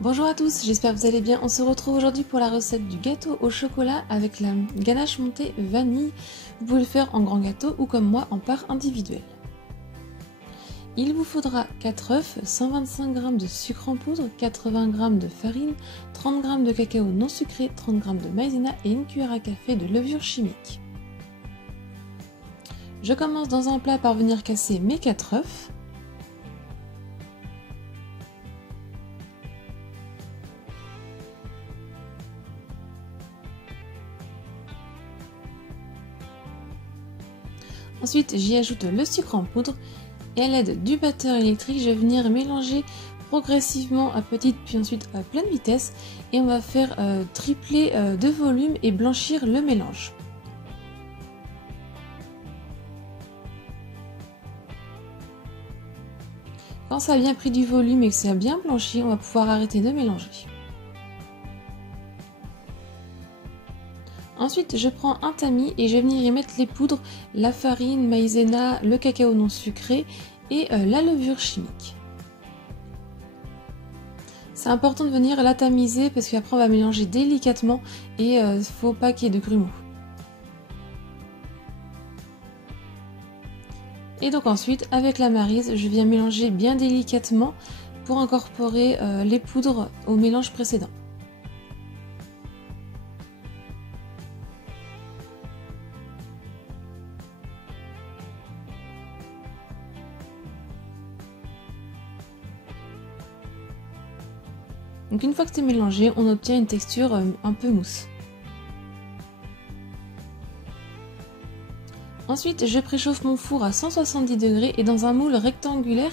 Bonjour à tous, j'espère que vous allez bien. On se retrouve aujourd'hui pour la recette du gâteau au chocolat avec la ganache montée vanille. Vous pouvez le faire en grand gâteau ou comme moi en part individuelle. Il vous faudra 4 œufs, 125 g de sucre en poudre, 80 g de farine, 30 g de cacao non sucré, 30 g de maïzena et une cuillère à café de levure chimique. Je commence dans un plat par venir casser mes 4 œufs. Ensuite, j'y ajoute le sucre en poudre et à l'aide du batteur électrique, je vais venir mélanger progressivement à petite puis ensuite à pleine vitesse et on va faire tripler de volume et blanchir le mélange. Quand ça a bien pris du volume et que ça a bien blanchi, on va pouvoir arrêter de mélanger. Ensuite, je prends un tamis et je vais venir y mettre les poudres, la farine, maïzena, le cacao non sucré et la levure chimique. C'est important de venir la tamiser parce qu'après on va mélanger délicatement et il ne faut pas qu'il y ait de grumeaux. Et donc ensuite, avec la maryse, je viens mélanger bien délicatement pour incorporer les poudres au mélange précédent. Donc une fois que c'est mélangé, on obtient une texture un peu mousse. Ensuite, je préchauffe mon four à 170 degrés et dans un moule rectangulaire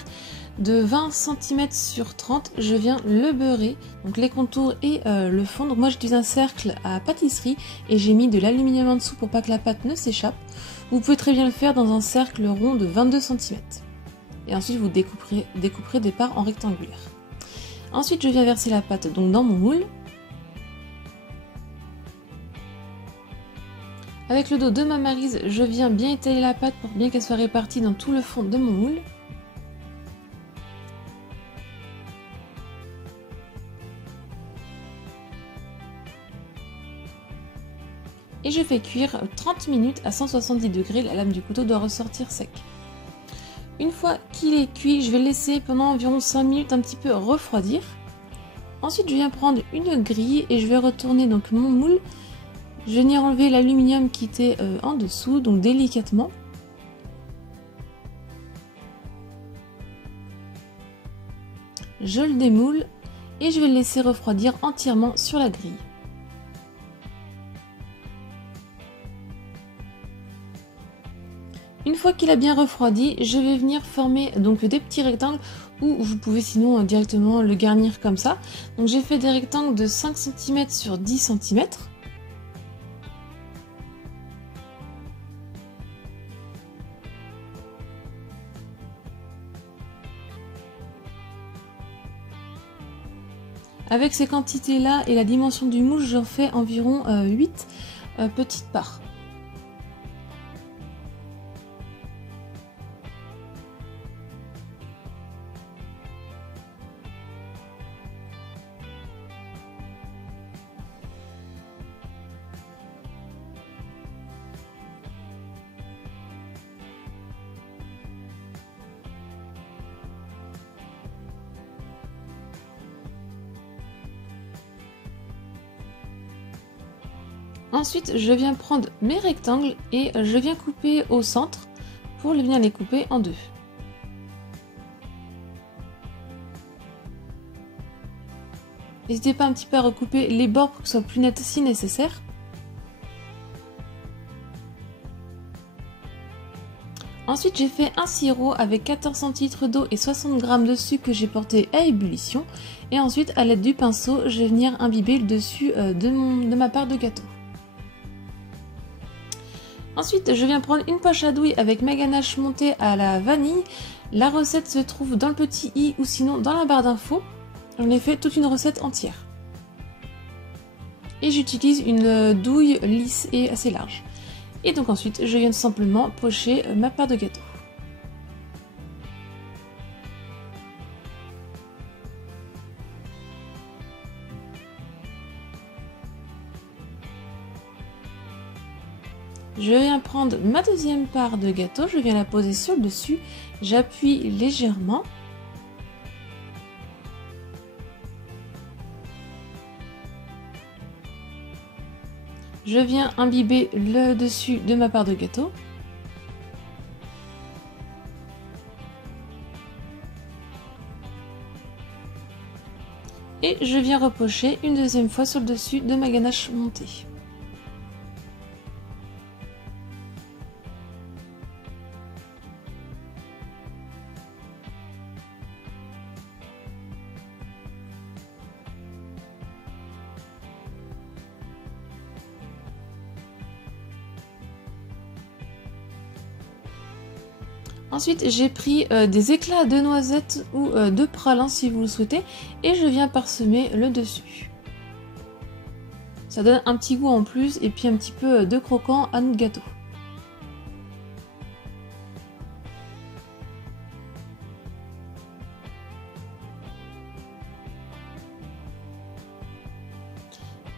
de 20 cm sur 30, je viens le beurrer, donc les contours et le fond. Donc moi j'utilise un cercle à pâtisserie et j'ai mis de l'aluminium en dessous pour pas que la pâte ne s'échappe. Vous pouvez très bien le faire dans un cercle rond de 22 cm. Et ensuite vous découperez des parts en rectangulaire. Ensuite, je viens verser la pâte donc dans mon moule. Avec le dos de ma maryse, je viens bien étaler la pâte pour bien qu'elle soit répartie dans tout le fond de mon moule. Et je fais cuire 30 minutes à 170 degrés, la lame du couteau doit ressortir sec. Une fois qu'il est cuit, je vais le laisser pendant environ 5 minutes un petit peu refroidir. Ensuite, je viens prendre une grille et je vais retourner donc mon moule. Je vais venir enlever l'aluminium qui était en dessous, donc délicatement. Je le démoule et je vais le laisser refroidir entièrement sur la grille. Une fois qu'il a bien refroidi, je vais venir former donc des petits rectangles ou vous pouvez sinon directement le garnir comme ça. Donc j'ai fait des rectangles de 5 cm sur 10 cm. Avec ces quantités là et la dimension du moule, j'en fais environ 8 petites parts. Ensuite, je viens prendre mes rectangles et je viens couper au centre pour venir les couper en deux. N'hésitez pas un petit peu à recouper les bords pour que ce soit plus net si nécessaire. Ensuite, j'ai fait un sirop avec 14 centilitres d'eau et 60 g de sucre que j'ai porté à ébullition. Et ensuite, à l'aide du pinceau, je vais venir imbiber le dessus de ma part de gâteau. Ensuite, je viens prendre une poche à douille avec ma ganache montée à la vanille. La recette se trouve dans le petit i ou sinon dans la barre d'infos. J'en ai fait toute une recette entière. Et j'utilise une douille lisse et assez large. Et donc ensuite, je viens tout simplement pocher ma part de gâteau. Je viens prendre ma deuxième part de gâteau, je viens la poser sur le dessus, j'appuie légèrement. Je viens imbiber le dessus de ma part de gâteau. Et je viens repocher une deuxième fois sur le dessus de ma ganache montée. Ensuite, j'ai pris des éclats de noisettes ou de pralin si vous le souhaitez et je viens parsemer le dessus. Ça donne un petit goût en plus et puis un petit peu de croquant à notre gâteau.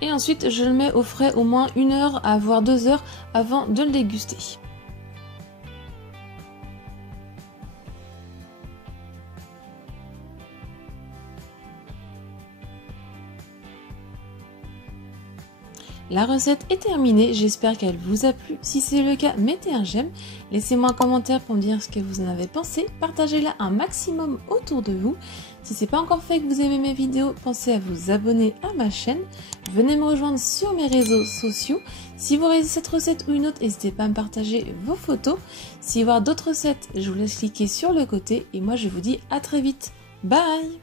Et ensuite, je le mets au frais au moins 1 heure à voire 2 heures avant de le déguster. La recette est terminée, j'espère qu'elle vous a plu. Si c'est le cas, mettez un j'aime, laissez-moi un commentaire pour me dire ce que vous en avez pensé, partagez-la un maximum autour de vous. Si ce n'est pas encore fait et que vous aimez mes vidéos, pensez à vous abonner à ma chaîne. Venez me rejoindre sur mes réseaux sociaux. Si vous réalisez cette recette ou une autre, n'hésitez pas à me partager vos photos. Si vous voulez voir d'autres recettes, je vous laisse cliquer sur le côté et moi je vous dis à très vite. Bye!